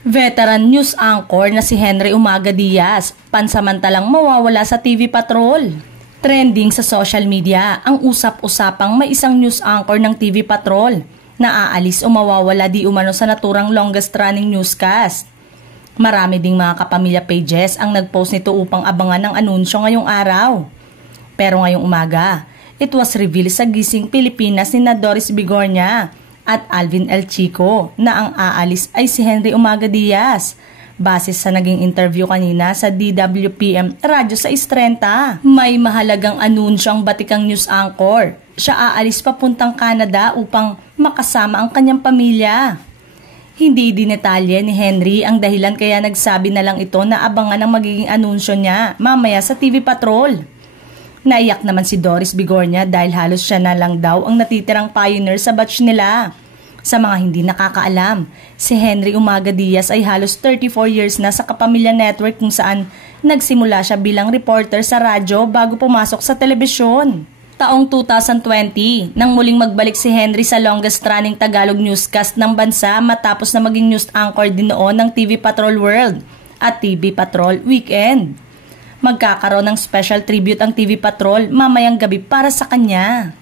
Veteran news anchor na si Henry Umaga Diaz, pansamantalang mawawala sa TV Patrol. Trending sa social media ang usap-usapang may isang news anchor ng TV Patrol na aalis o mawawala di umano sa naturang longest running newscast. Marami ding mga kapamilya pages ang nagpost nito upang abangan ng anunsyo ngayong araw. Pero ngayong umaga, it was revealed sa Gising Pilipinas ni Doris Bigornia at Alvin El Chico na ang aalis ay si Henry Umaga Diaz. Base sa naging interview kanina sa DWPM Radyo 630, may mahalagang anunsyo ang batikang news anchor. Siya aalis papuntang Canada upang makasama ang kanyang pamilya. Hindi dinetalye ni Henry ang dahilan kaya nagsabi na lang ito na abangan ang magiging anunsyo niya mamaya sa TV Patrol. Naiyak naman si Doris Bigornia dahil halos siya na lang daw ang natitirang pioneer sa batch nila. Sa mga hindi nakakaalam, si Henry Umaga Diaz ay halos 34 years na sa Kapamilya Network kung saan nagsimula siya bilang reporter sa radyo bago pumasok sa telebisyon. Taong 2020, nang muling magbalik si Henry sa longest running Tagalog newscast ng bansa matapos na maging news anchor din noon ng TV Patrol World at TV Patrol Weekend. Magkakaroon ng special tribute ang TV Patrol mamayang gabi para sa kanya.